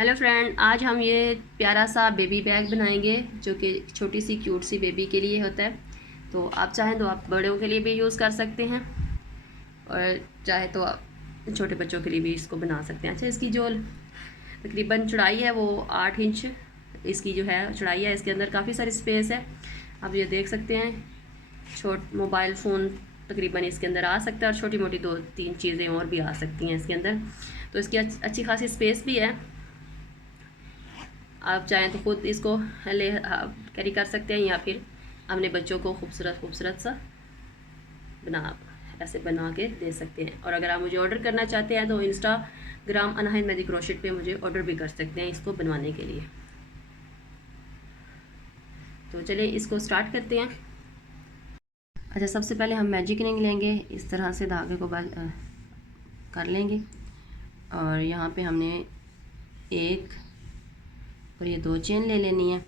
Hello friend, आज हम ये प्यारा सा बेबी बैग बनाएंगे जो कि छोटी सी क्यूट सी बेबी के लिए होता है। तो आप चाहें तो आप बड़ों के लिए भी यूज़ कर सकते हैं और चाहे तो आप छोटे बच्चों के लिए भी इसको बना सकते हैं। अच्छा, इसकी जो तकरीबन चौड़ाई है वो 8 इंच इसकी जो है चौड़ाई है। इसके अंदर काफ़ी सारी स्पेस है, आप ये देख सकते हैं। मोबाइल फ़ोन तकरीबन इसके अंदर आ सकता है और छोटी मोटी 2-3 चीज़ें और भी आ सकती हैं इसके अंदर। तो इसकी अच्छी खासी स्पेस भी है। आप चाहें तो खुद इसको ले कैरी कर सकते हैं या फिर अपने बच्चों को खूबसूरत खूबसूरत सा ऐसे बना के दे सकते हैं। और अगर आप मुझे ऑर्डर करना चाहते हैं तो इंस्टाग्राम अनाहिद मेहदी क्रोशेट पे मुझे ऑर्डर भी कर सकते हैं इसको बनवाने के लिए। तो चलिए इसको स्टार्ट करते हैं। अच्छा, सबसे पहले हम मैजिक रिंग लेंगे, इस तरह से धागे को कर लेंगे और यहाँ पे हमने एक और ये 2 चेन ले लेनी है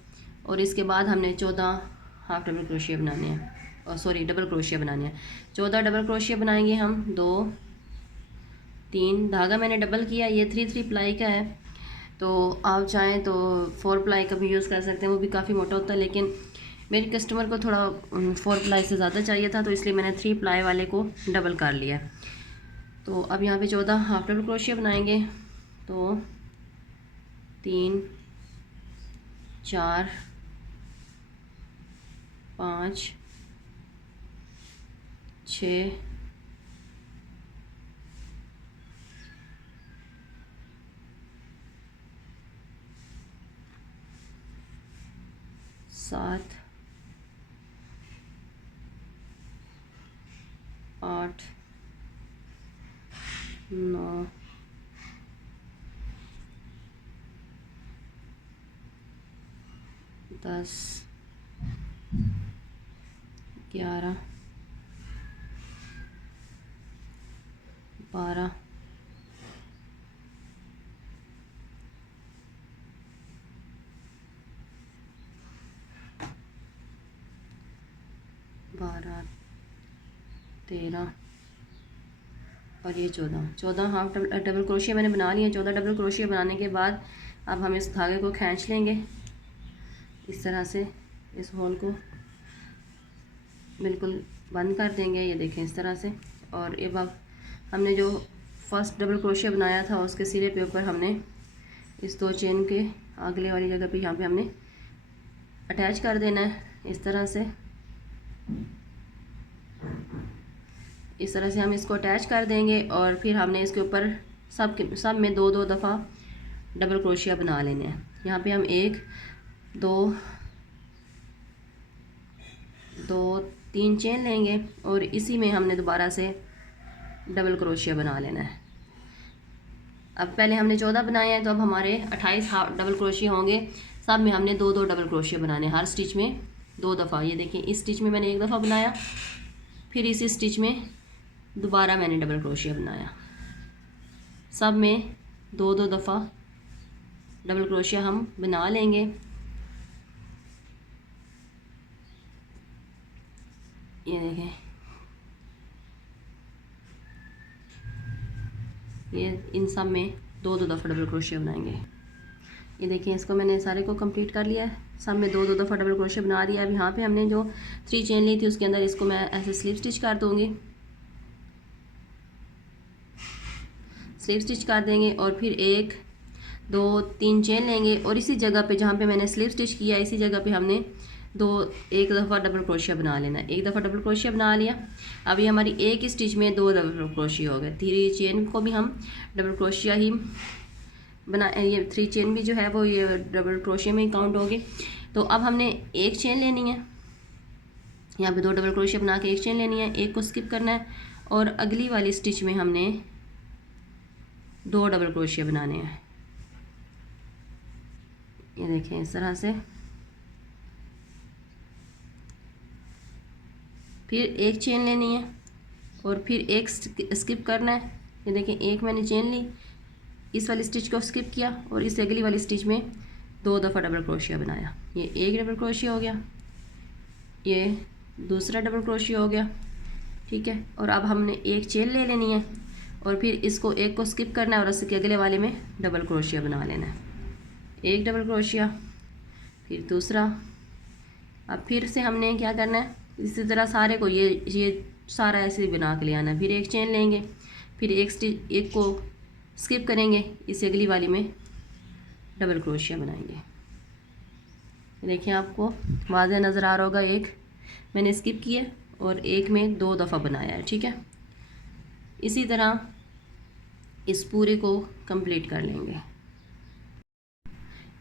और इसके बाद हमने 14 हाफ डबल क्रोशिया बनाने हैं और सॉरी डबल क्रोशिया बनाने हैं। 14 डबल क्रोशिया बनाएंगे हम। 2 3 धागा मैंने डबल किया, ये 3 प्लाई का है। तो आप चाहें तो 4 प्लाई का भी यूज़ कर सकते हैं, वो भी काफ़ी मोटा होता है, लेकिन मेरी कस्टमर को थोड़ा 4 प्लाई से ज़्यादा चाहिए था तो इसलिए मैंने 3 प्लाई वाले को डबल कर लिया। तो अब यहाँ पे 14 हाफ डबल क्रोशिया बनाएंगे। तो 3 4 5 6 7 8 9 10 11 12 13 और ये 14 हाफ डबल क्रोशिया मैंने बना लिया। 14 डबल क्रोशिया बनाने के बाद अब हम इस धागे को खींच लेंगे इस तरह से, इस होल को बिल्कुल बंद कर देंगे, ये देखें इस तरह से। और ये अब हमने जो फर्स्ट डबल क्रोशिया बनाया था उसके सिरे पे ऊपर हमने इस 2 चेन के अगले वाली जगह पे यहाँ पे हमने अटैच कर देना है इस तरह से। इस तरह से हम इसको अटैच कर देंगे और फिर हमने इसके ऊपर सब में 2-2 दफ़ा डबल क्रोशिया बना लेने हैं। यहाँ पे हम 1 2 3 चेन लेंगे और इसी में हमने दोबारा से डबल क्रोशिया बना लेना है। अब पहले हमने 14 बनाए हैं तो अब हमारे 28 हाफ डबल क्रोशिया होंगे। सब में हमने 2-2 डबल क्रोशिया बनाने, हर स्टिच में 2 दफ़ा। ये देखिए इस स्टिच में मैंने 1 दफ़ा बनाया, फिर इसी स्टिच में दोबारा मैंने डबल क्रोशिया बनाया। सब में 2-2 दफ़ा डबल क्रोशिया हम बना लेंगे। ये देखें, ये इन सब में 2-2 दफ़ा डबल क्रोशिया बनाएंगे। ये देखिए इसको मैंने सारे को कंप्लीट कर लिया है, सब में 2-2 दफ़ा डबल क्रोशिया बना दिया। अब यहाँ पे हमने जो 3 चेन ली थी उसके अंदर इसको मैं ऐसे स्लिप स्टिच कर दूँगी, स्लिप स्टिच कर देंगे और फिर 1 2 3 चेन लेंगे और इसी जगह पे जहाँ पे मैंने स्लिप स्टिच किया इसी जगह पे हमने एक दफ़ा डबल क्रोशिया बना लेना है। 1 दफ़ा डबल क्रोशिया बना लिया। अब ये हमारी एक स्टिच में 2 डबल क्रोशिया हो गए। 3 चेन को भी हम डबल क्रोशिया ही ये 3 चेन भी जो है वो ये डबल क्रोशिया में ही काउंट होगी। तो अब हमने एक चेन लेनी है, यहाँ पे 2 डबल क्रोशिया बना के एक चेन लेनी है, एक को स्किप करना है और अगली वाली स्टिच में हमने 2 डबल क्रोशिया बनाने हैं। ये देखें इस तरह से। फिर एक चेन लेनी है और फिर एक स्किप करना है। ये देखें एक मैंने चेन ली, इस वाली स्टिच को स्किप किया और इस अगली वाली स्टिच में 2 दफ़ा डबल क्रोशिया बनाया। ये एक डबल क्रोशिया हो गया, ये दूसरा डबल क्रोशिया हो गया, ठीक है। और अब हमने एक चेन ले लेनी है और फिर इसको एक को स्किप करना है और इसके अगले वाले में डबल क्रोशिया बना लेना है। एक डबल क्रोशिया, फिर दूसरा। अब फिर से हमने क्या करना है, इसी तरह सारे को ये सारा ऐसे बना के ले आना है। फिर एक चेन लेंगे, फिर एक को स्किप करेंगे, इस अगली वाली में डबल क्रोशिया बनाएंगे। देखिए आपको वाज़ेह नज़र आ रहा होगा, एक मैंने स्किप किया और एक में 2 दफ़ा बनाया है, ठीक है। इसी तरह इस पूरे को कंप्लीट कर लेंगे।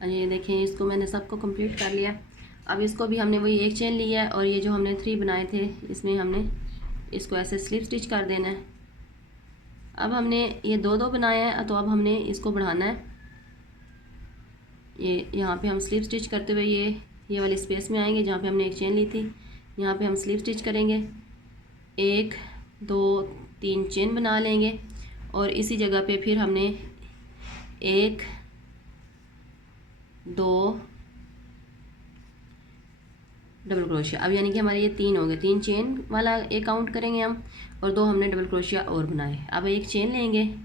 ये देखिए इसको मैंने सबको कंप्लीट कर लिया। अब इसको भी हमने वही एक चेन लिया है और ये जो हमने 3 बनाए थे इसमें हमने इसको ऐसे स्लिप स्टिच कर देना है। अब हमने ये 2 बनाए हैं, तो अब हमने इसको बढ़ाना है। ये यहाँ पे हम स्लिप स्टिच करते हुए ये वाले स्पेस में आएंगे जहाँ पे हमने एक चेन ली थी। यहाँ पे हम स्लिप स्टिच करेंगे, 1 2 3 चेन बना लेंगे और इसी जगह पे फिर हमने 1 2 डबल क्रोशिया। अब यानी कि हमारे ये 3 हो गए, 3 चेन वाला एक काउंट करेंगे हम, और 2 हमने डबल क्रोशिया और बनाए। अब एक चेन लेंगे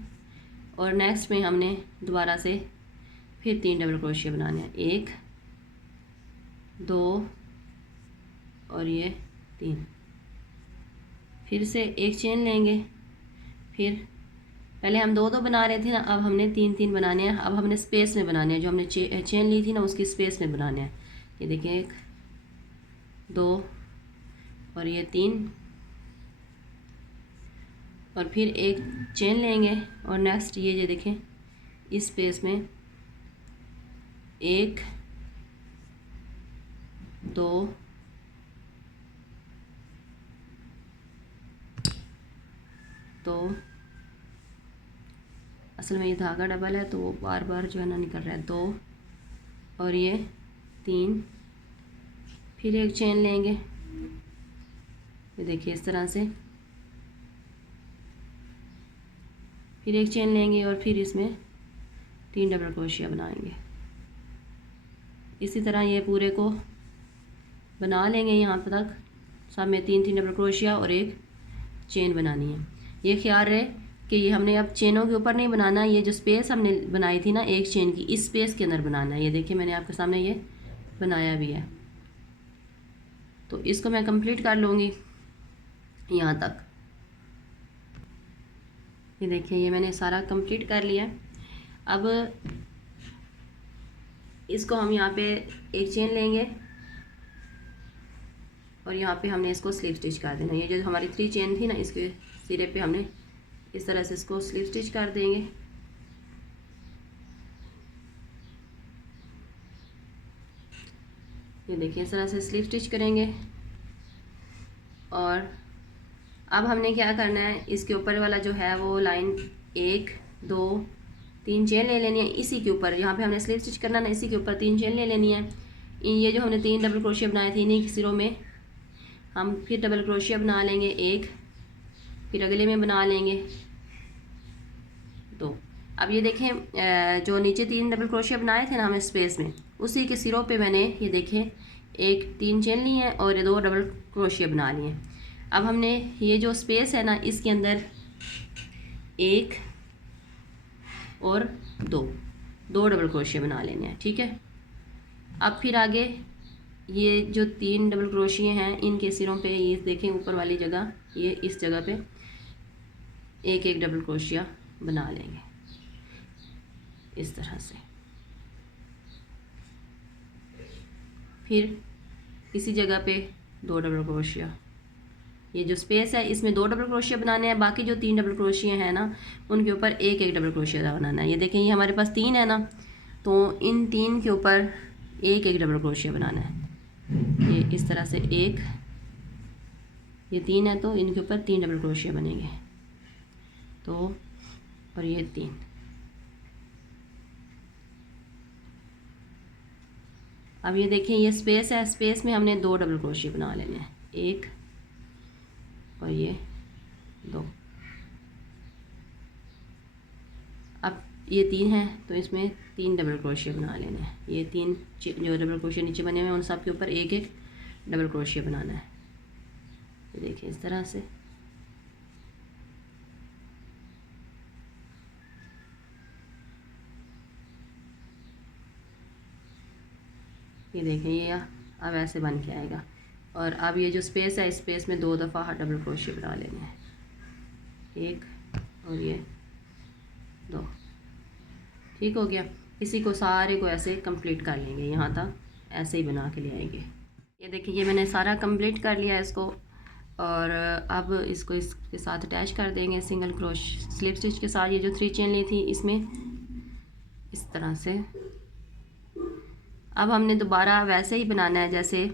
और नेक्स्ट में हमने दोबारा से फिर 3 डबल क्रोशिया बनाने हैं, 1 2 और ये 3। फिर से एक चेन लेंगे, फिर पहले हम 2 बना रहे थे ना, अब हमने 3 बनाने हैं। अब हमने स्पेस में बनाने हैं, जो हमने चेन ली थी ना उसकी स्पेस में बनाने हैं। ये देखिए 1 2 और ये 3, और फिर एक चेन लेंगे और नेक्स्ट ये देखें इस स्पेस में 1 2 तो असल में ये धागा डबल है तो वो बार बार जो है ना निकल रहा है। 2 और ये 3, फिर एक चेन लेंगे, ये देखिए इस तरह से, फिर एक चेन लेंगे और फिर इसमें 3 डबल क्रोशिया बनाएंगे। इसी तरह ये पूरे को बना लेंगे यहाँ तक, सब में 3 डबल क्रोशिया और एक चेन बनानी है। ये ख्याल रहे कि ये हमने अब चेनों के ऊपर नहीं बनाना, ये जो स्पेस हमने बनाई थी ना एक चेन की, इस स्पेस के अंदर बनाना है। ये देखिए मैंने आपके सामने ये बनाया भी है, तो इसको मैं कंप्लीट कर लूँगी यहाँ तक। ये देखिए ये मैंने सारा कंप्लीट कर लिया। अब इसको हम यहाँ पे एक चेन लेंगे और यहाँ पे हमने इसको स्लिप स्टिच कर देना। ये जो हमारी 3 चेन थी ना, इसके सिरे पे हमने इस तरह से इसको स्लिप स्टिच कर देंगे। ये देखिए इस तरह से स्लिप स्टिच करेंगे। और अब हमने क्या करना है, इसके ऊपर वाला जो है वो लाइन 1 2 3 चेन ले लेनी है। इसी के ऊपर यहाँ पे हमने स्लिप स्टिच करना ना, इसी के ऊपर 3 चेन ले लेनी है। ये जो हमने 3 डबल क्रोशिया बनाए थे इन्हीं के सिरों में हम फिर डबल क्रोशिया बना लेंगे, 1, फिर अगले में बना लेंगे 2। अब ये देखें जो नीचे 3 डबल क्रोशिया बनाए थे ना हमें स्पेस में, उसी के सिरों पे मैंने ये देखें 3 चेन ली हैं और ये 2 डबल क्रोशिया बना लिए। अब हमने ये जो स्पेस है ना इसके अंदर 1 और 2 डबल क्रोशिया बना लेने हैं, ठीक है। अब फिर आगे ये जो 3 डबल क्रोशिया हैं इनके सिरों पे ये देखें ऊपर वाली जगह, ये इस जगह पे एक डबल क्रोशिया बना लेंगे इस तरह से। फिर इसी जगह पे 2 डबल क्रोशिया, ये जो स्पेस है इसमें 2 डबल क्रोशिया बनाने हैं। बाकी जो 3 डबल क्रोशिया हैं ना उनके ऊपर एक डबल क्रोशिया बनाना है। ये देखें ये हमारे पास 3 है ना, तो इन 3 के ऊपर एक डबल क्रोशिया बनाना है। ये इस तरह से ये 3 है तो इनके ऊपर 3 डबल क्रोशिया बनेंगे, तो और ये 3। अब ये देखें ये स्पेस है, स्पेस में हमने 2 डबल क्रोशिया बना लेने हैं, 1 और ये 2। अब ये 3 है तो इसमें 3 डबल क्रोशिया बना लेने हैं। ये 3 जो डबल क्रोशिया नीचे बने हुए हैं उन सब के ऊपर एक डबल क्रोशिया बनाना है। ये देखिए इस तरह से। ये देखें, ये अब ऐसे बन के आएगा। और अब ये जो स्पेस है, इस स्पेस में 2 दफ़ा डबल क्रोशिया बना लेने हैं, 1 और ये 2। ठीक हो गया। इसी को सारे को ऐसे कंप्लीट कर लेंगे, यहाँ तक ऐसे ही बना के ले आएंगे। ये देखिए, ये मैंने सारा कंप्लीट कर लिया इसको। और अब इसको इसके साथ अटैच कर देंगे सिंगल क्रोश स्लिप स्टिच के साथ। ये जो 3 चेन ली थी इसमें इस तरह से। अब हमने दोबारा वैसे ही बनाना है जैसे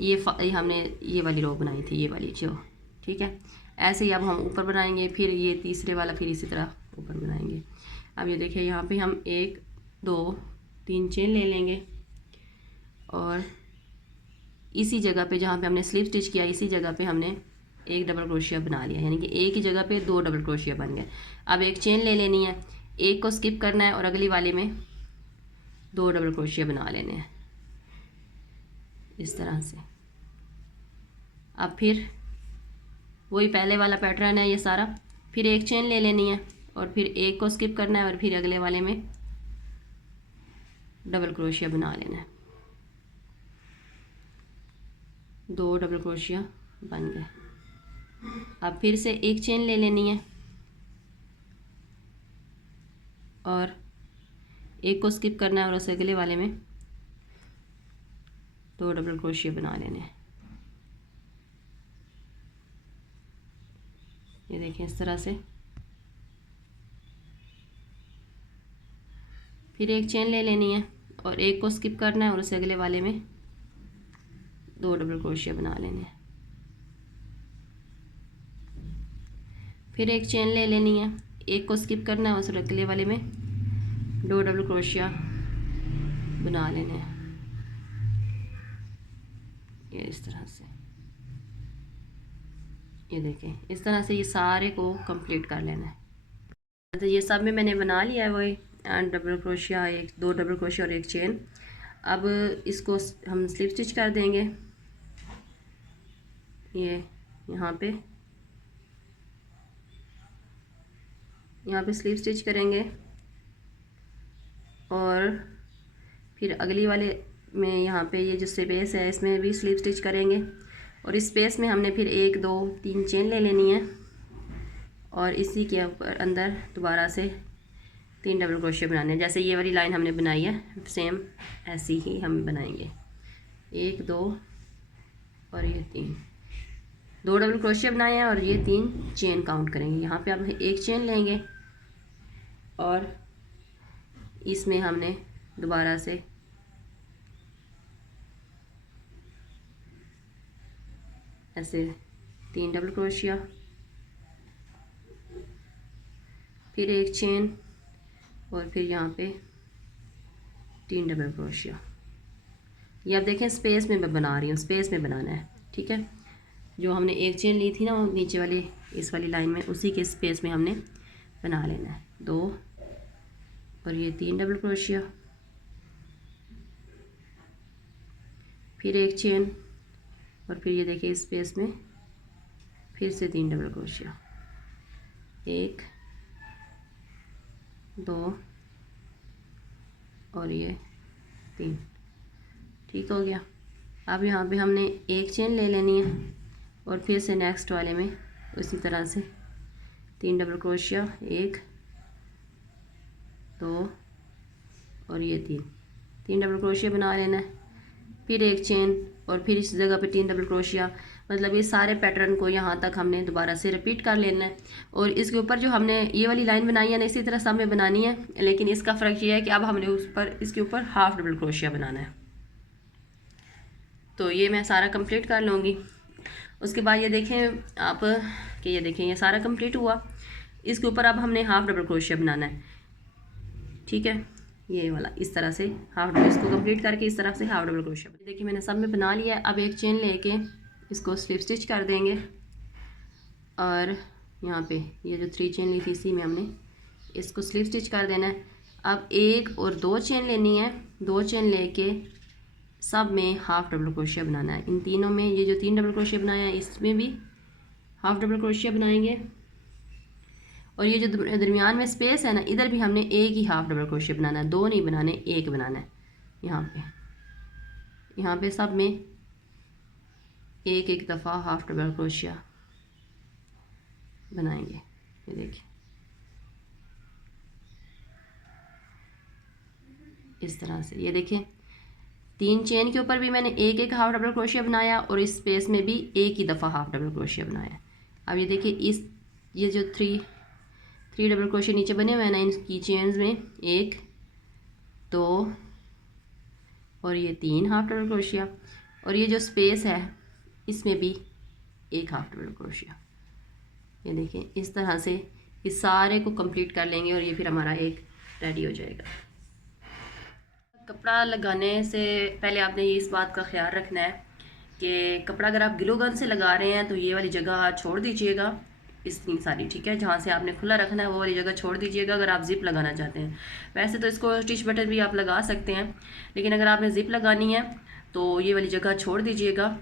ये हमने ये वाली रो बनाई थी, ये वाली जो, ठीक है। ऐसे ही अब हम ऊपर बनाएंगे, फिर ये तीसरे वाला फिर इसी तरह ऊपर बनाएंगे। अब ये देखिए, यहाँ पे हम 1 2 3 चेन ले लेंगे और इसी जगह पे जहाँ पे हमने स्लिप स्टिच किया, इसी जगह पे हमने एक डबल क्रोशिया बना लिया, यानी कि एक ही जगह पे 2 डबल क्रोशिया बन गए। अब एक चेन ले लेनी है, एक को स्किप करना है और अगली वाले में 2 डबल क्रोशिया बना लेने हैं इस तरह से। अब फिर वही पहले वाला पैटर्न है ये सारा। फिर एक चेन ले लेनी है और फिर एक को स्किप करना है और फिर अगले वाले में डबल क्रोशिया बना लेना है। 2 डबल क्रोशिया बन गए। अब फिर से एक चेन ले लेनी है और एक को स्किप करना है और उस अगले वाले में 2 डबल क्रोशिया बना लेने हैं। ये देखिए इस तरह से। फिर एक चेन ले लेनी है और एक को स्किप करना है और उस अगले वाले में 2 डबल क्रोशिया बना लेने हैं। फिर एक चेन ले लेनी है, एक को स्किप करना है, उस अगले वाले में 2 डबल क्रोशिया बना लेने हैं। ये इस तरह से, ये देखें इस तरह से ये सारे को कंप्लीट कर लेना है। तो ये सब में मैंने बना लिया है वही डबल क्रोशिया, 2 डबल क्रोशिया और एक चेन। अब इसको हम स्लिप स्टिच कर देंगे। ये यहाँ पे स्लिप स्टिच करेंगे और फिर अगली वाले में यहाँ पे ये जो स्पेस है इसमें भी स्लिप स्टिच करेंगे। और इस स्पेस में हमने फिर 1 2 3 चेन ले लेनी है और इसी के ऊपर अंदर दोबारा से 3 डबल क्रोशिया बनाने हैं। जैसे ये वाली लाइन हमने बनाई है सेम ऐसी ही हम बनाएंगे। 1 2 और ये 3, 2 डबल क्रोशिया बनाए हैं और ये 3 चेन काउंट करेंगे। यहाँ पे अब एक चेन लेंगे और इसमें हमने दोबारा से ऐसे 3 डबल क्रोशिया, फिर एक चेन और फिर यहाँ पे 3 डबल क्रोशिया। ये आप देखें स्पेस में मैं बना रही हूँ, स्पेस में बनाना है, ठीक है। जो हमने एक चेन ली थी ना वो नीचे वाली इस वाली लाइन में, उसी के स्पेस में हमने बना लेना है। 2 और ये 3 डबल क्रोशिया, फिर एक चेन और फिर ये देखिए इस स्पेस में फिर से 3 डबल क्रोशिया, 1 2 और ये 3। ठीक हो गया। अब यहाँ पे हमने एक चेन ले लेनी है और फिर से नेक्स्ट वाले में उसी तरह से 3 डबल क्रोशिया, 1 2 और ये 3 डबल क्रोशिया बना लेना है। फिर एक चेन और फिर इस जगह पे 3 डबल क्रोशिया। मतलब ये सारे पैटर्न को यहाँ तक हमने दोबारा से रिपीट कर लेना है। और इसके ऊपर जो हमने ये वाली लाइन बनाई है ना इसी तरह सब में बनानी है, लेकिन इसका फ़र्क ये है कि अब हमने उस पर इसके ऊपर हाफ डबल क्रोशिया बनाना है। तो ये मैं सारा कंप्लीट कर लूँगी। उसके बाद ये देखें आप कि ये देखें ये सारा कंप्लीट हुआ। इसके ऊपर अब हमने हाफ डबल क्रोशिया बनाना है, ठीक है। ये वाला इस तरह से हाफ डबल, इसको कंप्लीट करके इस तरह से हाफ डबल क्रोशिया। देखिए मैंने सब में बना लिया है। अब एक चेन लेके इसको स्लिप स्टिच कर देंगे और यहाँ पे ये जो 3 चेन ली थी इसी में हमने इसको स्लिप स्टिच कर देना है। अब 1 और 2 चेन लेनी है, 2 चेन लेके सब में हाफ डबल क्रोशिया बनाना है। इन तीनों में ये जो 3 डबल क्रोशिया बनाया है इसमें भी हाफ डबल क्रोशिया बनाएंगे और ये जो दरमियान में स्पेस है ना इधर भी हमने एक ही हाफ डबल क्रोशिया बनाना है, 2 नहीं बनाने, 1 बनाना है यहाँ पे। यहाँ पे सब में एक एक दफ़ा हाफ डबल क्रोशिया बनाएंगे। ये देखिए इस तरह से। ये देखें 3 चेन के ऊपर भी मैंने एक एक हाफ डबल क्रोशिया बनाया और इस स्पेस में भी एक ही दफ़ा हाफ डबल क्रोशिया बनाया। अब ये देखिए ये जो थ्री डबल क्रोशिया नीचे बने हुए हैं ना, इनकी चेन्स में 1 2 और ये 3 हाफ डबल क्रोशिया, और ये जो स्पेस है इसमें भी एक हाफ डबल क्रोशिया। ये देखें इस तरह से इस सारे को कंप्लीट कर लेंगे और ये फिर हमारा एक रेडी हो जाएगा। कपड़ा लगाने से पहले आपने ये इस बात का ख्याल रखना है कि कपड़ा अगर आप ग्लू गन से लगा रहे हैं तो ये वाली जगह छोड़ दीजिएगा इतनी सारी, ठीक है। जहाँ से आपने खुला रखना है वो वाली जगह छोड़ दीजिएगा अगर आप जिप लगाना चाहते हैं। वैसे तो इसको स्टिच बटन भी आप लगा सकते हैं, लेकिन अगर आपने जिप लगानी है तो ये वाली जगह छोड़ दीजिएगा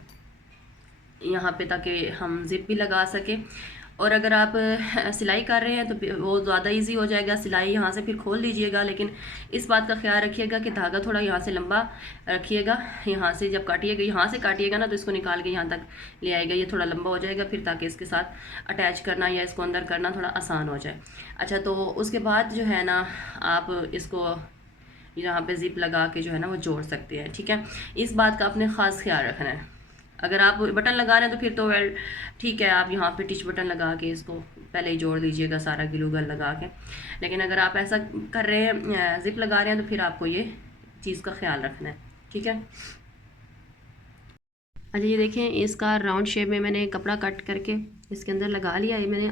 यहाँ पे, ताकि हम जिप भी लगा सकें। और अगर आप सिलाई कर रहे हैं तो वो ज़्यादा इजी हो जाएगा, सिलाई यहाँ से फिर खोल लीजिएगा, लेकिन इस बात का ख्याल रखिएगा कि धागा थोड़ा यहाँ से लंबा रखिएगा। यहाँ से जब काटिएगा, यहाँ से काटिएगा ना तो इसको निकाल के यहाँ तक ले आएगा, ये थोड़ा लंबा हो जाएगा फिर, ताकि इसके साथ अटैच करना या इसको अंदर करना थोड़ा आसान हो जाए। अच्छा, तो उसके बाद जो है ना आप इसको यहाँ पे जिप लगा के जो है ना वो जोड़ सकते हैं, ठीक है। इस बात का आपने ख़ास ख्याल रखना है। अगर आप बटन लगा रहे हैं तो फिर तो वेल ठीक है, आप यहाँ पे टिच बटन लगा के इसको पहले ही जोड़ दीजिएगा सारा ग्लू गन लगा के। लेकिन अगर आप ऐसा कर रहे हैं, जिप लगा रहे हैं, तो फिर आपको ये चीज़ का ख्याल रखना है, ठीक है। अच्छा, ये देखें इसका राउंड शेप में मैंने कपड़ा कट करके इसके अंदर लगा लिया है। मैंने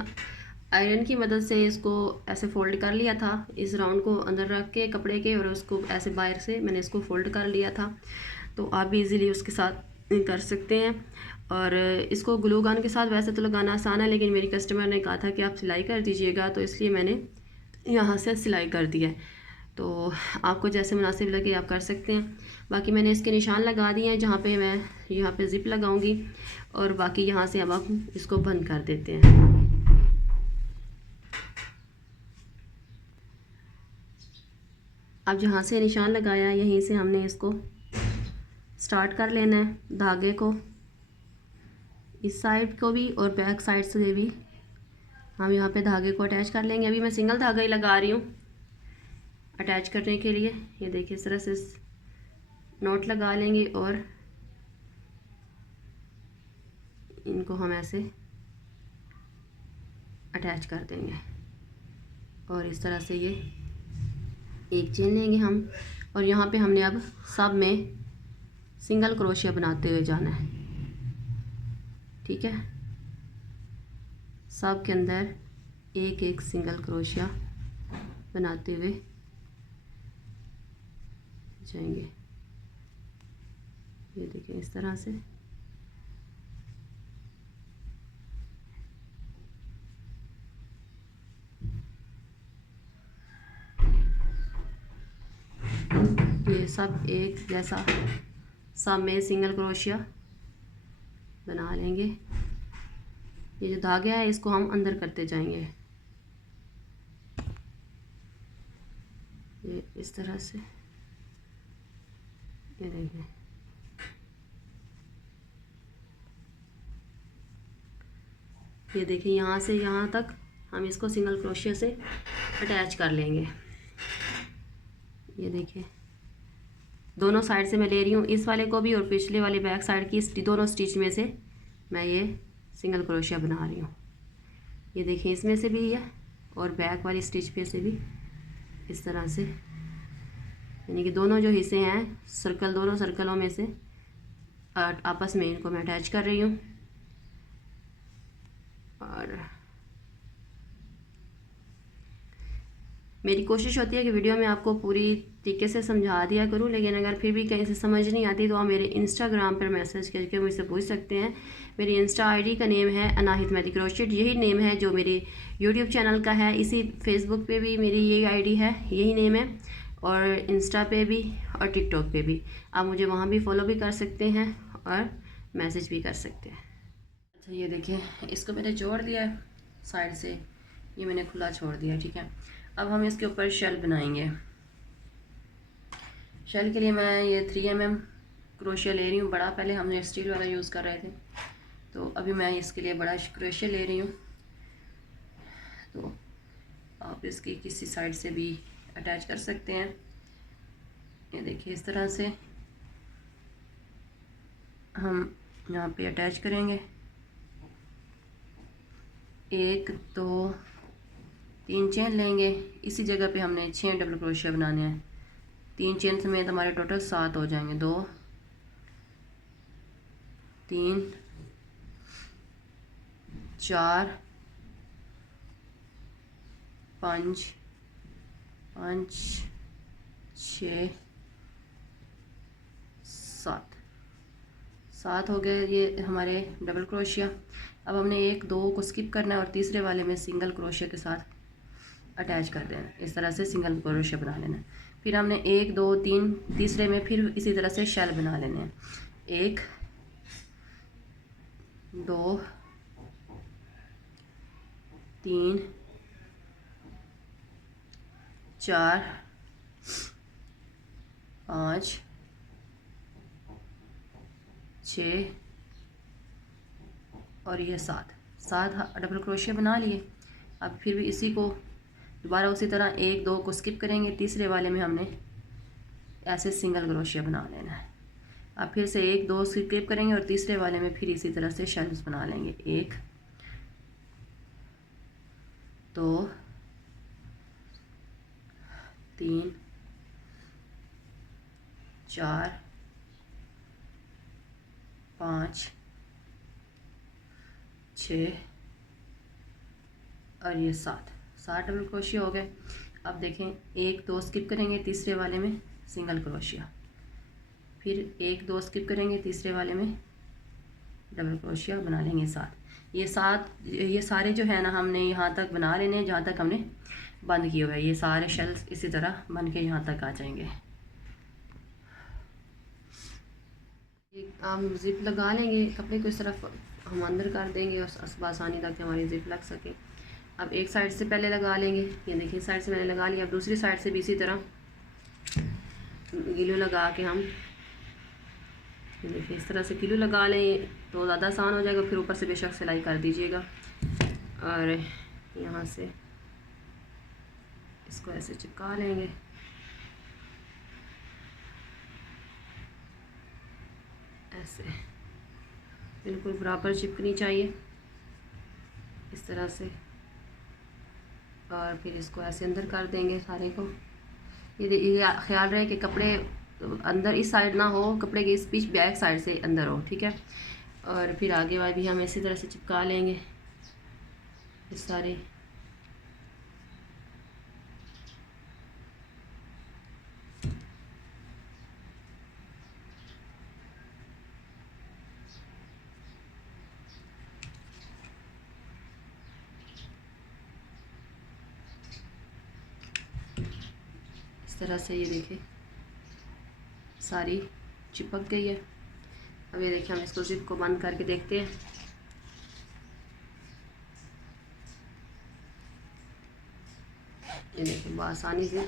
आयरन की मदद से इसको ऐसे फ़ोल्ड कर लिया था, इस राउंड को अंदर रख के कपड़े के, और उसको ऐसे बाहर से मैंने इसको फ़ोल्ड कर लिया था। तो आप भी इजीली उसके साथ कर सकते हैं। और इसको ग्लू गन के साथ वैसे तो लगाना आसान है, लेकिन मेरी कस्टमर ने कहा था कि आप सिलाई कर दीजिएगा, तो इसलिए मैंने यहाँ से सिलाई कर दिया है। तो आपको जैसे मुनासिब लगे आप कर सकते हैं। बाकी मैंने इसके निशान लगा दिए हैं जहाँ पे मैं यहाँ पे ज़िप लगाऊंगी, और बाकी यहाँ से अब हम इसको बंद कर देते हैं। अब जहाँ से निशान लगाया यहीं से हमने इसको स्टार्ट कर लेना है धागे को, इस साइड को भी और बैक साइड से भी हम यहाँ पे धागे को अटैच कर लेंगे। अभी मैं सिंगल धागा ही लगा रही हूँ अटैच करने के लिए। ये देखिए इस तरह से नॉट लगा लेंगे और इनको हम ऐसे अटैच कर देंगे, और इस तरह से ये एक चेन लेंगे हम, और यहाँ पे हमने अब सब में सिंगल क्रोशिया बनाते हुए जाना है, ठीक है। सब के अंदर एक एक सिंगल क्रोशिया बनाते हुए जाएंगे। ये देखिए इस तरह से। ये सब एक जैसा सब में सिंगल क्रोशिया बना लेंगे। ये जो धागे है इसको हम अंदर करते जाएंगे, ये इस तरह से। ये देखिए ये देखिए यहाँ से यहाँ तक हम इसको सिंगल क्रोशिया से अटैच कर लेंगे। ये देखिए दोनों साइड से मैं ले रही हूँ, इस वाले को भी और पिछले वाले बैक साइड की दोनों स्टिच में से मैं ये सिंगल क्रोशिया बना रही हूँ। ये देखिए इसमें से भी है और बैक वाली स्टिच पे से भी इस तरह से, यानी कि दोनों जो हिस्से हैं सर्कल, दोनों सर्कलों में से आपस में इनको मैं अटैच कर रही हूँ। और मेरी कोशिश होती है कि वीडियो में आपको पूरी तरीके से समझा दिया करूं, लेकिन अगर फिर भी कहीं से समझ नहीं आती तो आप मेरे इंस्टाग्राम पर मैसेज करके मुझसे पूछ सकते हैं। मेरी इंस्टा आईडी का नेम है अनाहित मेहदी क्रोशेट, यही नेम है जो मेरी यूट्यूब चैनल का है। इसी फेसबुक पे भी मेरी यही आईडी है, यही नेम है, और इंस्टा पे भी और टिकटॉक पे भी। आप मुझे वहाँ भी फॉलो भी कर सकते हैं और मैसेज भी कर सकते हैं। अच्छा ये देखिए इसको मैंने जोड़ दिया है साइड से, ये मैंने खुला छोड़ दिया, ठीक है। अब हम इसके ऊपर शेल बनाएंगे। शेल के लिए मैं ये 3 mm क्रोशिया ले रही हूँ बड़ा। पहले हमने स्टील वाला यूज़ कर रहे थे, तो अभी मैं इसके लिए बड़ा क्रोशिया ले रही हूँ। तो आप इसकी किसी साइड से भी अटैच कर सकते हैं। ये देखिए इस तरह से हम यहाँ पे अटैच करेंगे। 1 2 3 चेन लेंगे। इसी जगह पे हमने 6 डबल क्रोशिया बनाने हैं। 3 चेन समेत हमारे टोटल 7 हो जाएंगे। 2 3 4 5 5 6 7 हो गए ये हमारे डबल क्रोशिया। अब हमने 1 2 को स्किप करना है और तीसरे वाले में सिंगल क्रोशिया के साथ अटैच कर देना। इस तरह से सिंगल क्रोशिया बना लेना। फिर हमने 1 2 3 तीसरे में फिर इसी तरह से शेल बना लेने हैं। 1 2 3 4 5 6 और ये 7 डबल क्रोशिया बना लिए। अब फिर भी इसी को दोबारा उसी तरह 1 2 को स्किप करेंगे। तीसरे वाले में हमने ऐसे सिंगल क्रोशिया बना लेना है। अब फिर से 1 2 स्किप करेंगे और तीसरे वाले में फिर इसी तरह से शेल्स बना लेंगे। 1 2 3 4 5 6 और ये 7 डबल क्रोशिया हो गए। अब देखें 1 2 स्किप करेंगे, तीसरे वाले में सिंगल क्रोशिया, फिर 1 2 स्किप करेंगे, तीसरे वाले में डबल क्रोशिया बना लेंगे 7। ये सारे जो है ना हमने यहाँ तक बना लेने हैं जहाँ तक हमने बंद किए हुए हैं। ये सारे शेल्स इसी तरह बन के यहाँ तक आ जाएंगे। हम जिप लगा लेंगे कपड़े को, इस तरफ हम अंदर कर देंगे और आसानी ताकि हमारी जिप लग सके। अब एक साइड से पहले लगा लेंगे। ये देखिए साइड से मैंने लगा लिया। अब दूसरी साइड से भी इसी तरह गिलू लगा के हम देखिए इस तरह से गिलू लगा लें तो ज़्यादा आसान हो जाएगा। फिर ऊपर से बेशक सिलाई कर दीजिएगा और यहाँ से इसको ऐसे चिपका लेंगे। ऐसे बिल्कुल बराबर चिपकनी चाहिए इस तरह से, और फिर इसको ऐसे अंदर कर देंगे सारे को। ये ख्याल रहे कि कपड़े अंदर इस साइड ना हो, कपड़े के इस बीच बैक साइड से अंदर हो, ठीक है। और फिर आगे वाले भी हम इसी तरह से चिपका लेंगे इस सारे। इस तरह से ये देखिए सारी चिपक गई है। अब ये देखिए हम इसको जिप को बंद करके देखते हैं। ये देखिए बहुत आसानी से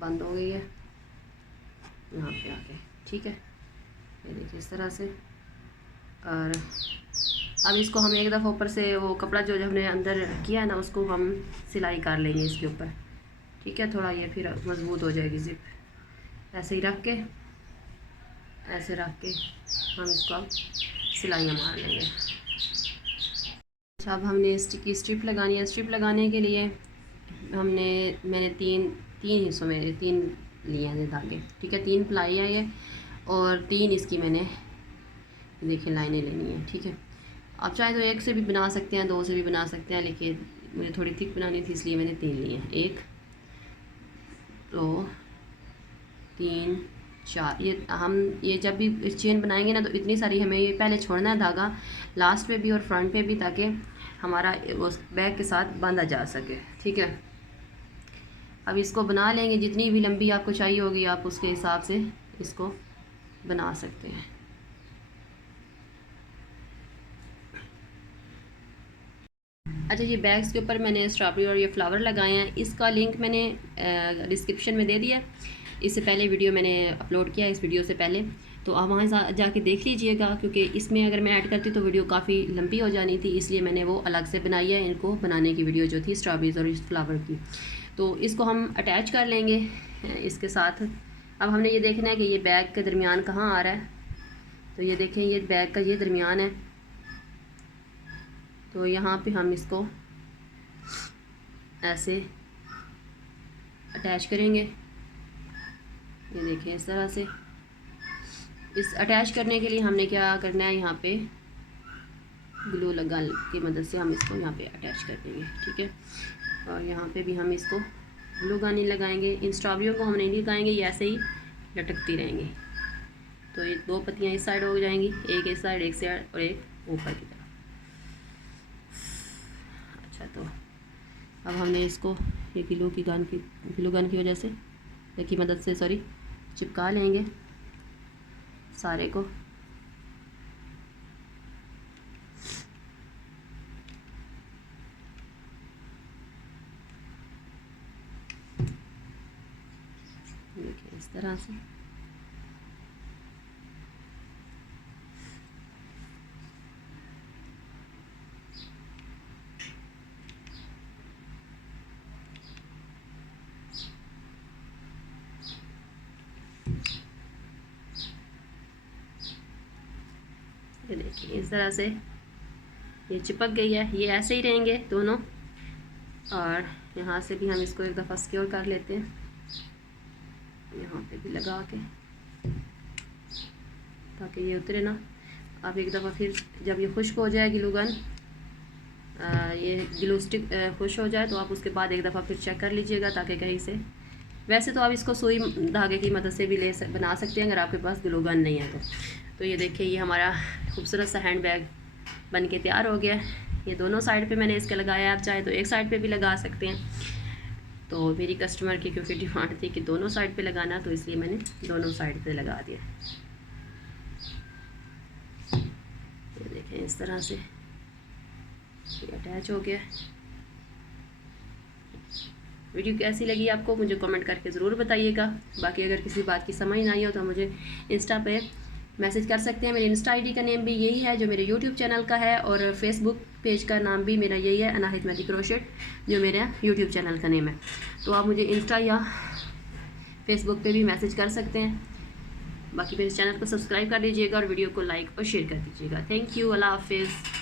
बंद हो गई है यहाँ पे आके, ठीक है। ये देखिए इस तरह से। और अब इसको हम एक दफ़ा ऊपर से वो कपड़ा जो हमने अंदर किया है ना उसको हम सिलाई कर लेंगे इसके ऊपर, ठीक है। थोड़ा ये फिर मज़बूत हो जाएगी जिप। ऐसे ही रख के, ऐसे रख के हम इसको अब सिलाइयाँ मार लेंगे। अच्छा अब हमने इसकी स्ट्रिप लगानी है। स्ट्रिप लगाने के लिए मैंने तीन हिस्सों में 3 लिए हैं धागे, ठीक है। 3 प्लाई है ये और 3 इसकी मैंने देखिए लाइनें लेनी है, ठीक है। आप चाहे तो 1 से भी बना सकते हैं, 2 से भी बना सकते हैं, लेकिन मुझे थोड़ी थिक बनानी थी इसलिए मैंने 3 लिए हैं। 1 2 3 4। ये जब भी चेन बनाएंगे ना तो इतनी सारी हमें ये पहले छोड़ना है धागा लास्ट पे भी और फ्रंट पे भी, ताकि हमारा उस बैग के साथ बांधा जा सके, ठीक है। अब इसको बना लेंगे। जितनी भी लंबी आपको चाहिए होगी आप उसके हिसाब से इसको बना सकते हैं। अच्छा ये बैग्स के ऊपर मैंने स्ट्रॉबेरी और ये फ्लावर लगाए हैं, इसका लिंक मैंने डिस्क्रिप्शन में दे दिया। इससे पहले वीडियो मैंने अपलोड किया, इस वीडियो से पहले, तो आप वहाँ जाके देख लीजिएगा, क्योंकि इसमें अगर मैं ऐड करती तो वीडियो काफ़ी लंबी हो जानी थी, इसलिए मैंने वो अलग से बनाई है। इनको बनाने की वीडियो जो थी स्ट्रॉबेरीज़ और इस फ्लावर की। तो इसको हम अटैच कर लेंगे इसके साथ। अब हमने ये देखना है कि ये बैग के दरमियान कहाँ आ रहा है। तो ये देखें, ये बैग का ये दरमियान है, तो यहाँ पे हम इसको ऐसे अटैच करेंगे। ये देखें इस तरह से। इस अटैच करने के लिए हमने क्या करना है, यहाँ पे ग्लू लगा की मदद से हम इसको यहाँ पे अटैच कर देंगे, ठीक है। और यहाँ पे भी हम इसको ग्लू गन लगाएंगे। इन स्ट्रॉबेरियों को हम नहीं लगाएंगे, ये ऐसे ही लटकती रहेंगी। तो ये 2 पत्तियाँ इस साइड हो जाएंगी, एक इस साइड, एक साइड और एक ऊपर की तरफ। अच्छा, तो अब हमने इसको ये ग्लू गन की वजह से की मदद से चिपका लेंगे सारे को। देखिए इस तरह से। ये देखिए इस तरह से ये चिपक गई है। ये ऐसे ही रहेंगे दोनों। और यहाँ से भी हम इसको एक दफ़ा सिक्योर कर लेते हैं, यहाँ पे भी लगा के, ताकि ये उतरे ना। आप एक दफ़ा फिर जब ये खुश्क हो जाए ग्लू गन, ये ग्लू स्टिक खुश हो जाए, तो आप उसके बाद एक दफ़ा फिर चेक कर लीजिएगा, ताकि कहीं से, वैसे तो आप इसको सुई धागे की मदद से भी बना सकते हैं अगर आपके पास ग्लू गन नहीं है तो ये देखिए, ये हमारा खूबसूरत सा हैंड बैग बन के तैयार हो गया। ये दोनों साइड पे मैंने इसके लगाया, आप चाहे तो एक साइड पे भी लगा सकते हैं। तो मेरी कस्टमर की क्योंकि डिमांड थी कि दोनों साइड पे लगाना, तो इसलिए मैंने दोनों साइड पे लगा दिया। ये देखें इस तरह से ये अटैच हो गया। वीडियो कैसी लगी आपको मुझे कमेंट करके ज़रूर बताइएगा। बाकी अगर किसी बात की समझ ना आई हो तो मुझे इंस्टा पे मैसेज कर सकते हैं। मेरी इंस्टा आईडी का नेम भी यही है जो मेरे यूट्यूब चैनल का है, और फेसबुक पेज का नाम भी मेरा यही है, अना हिकमती क्रोशेट, जो मेरा यूट्यूब चैनल का नेम है। तो आप मुझे इंस्टा या फेसबुक पे भी मैसेज कर सकते हैं। बाकी मेरे चैनल को सब्सक्राइब कर लीजिएगा और वीडियो को लाइक और शेयर कर दीजिएगा। थैंक यू, अल्लाह हाफिज़।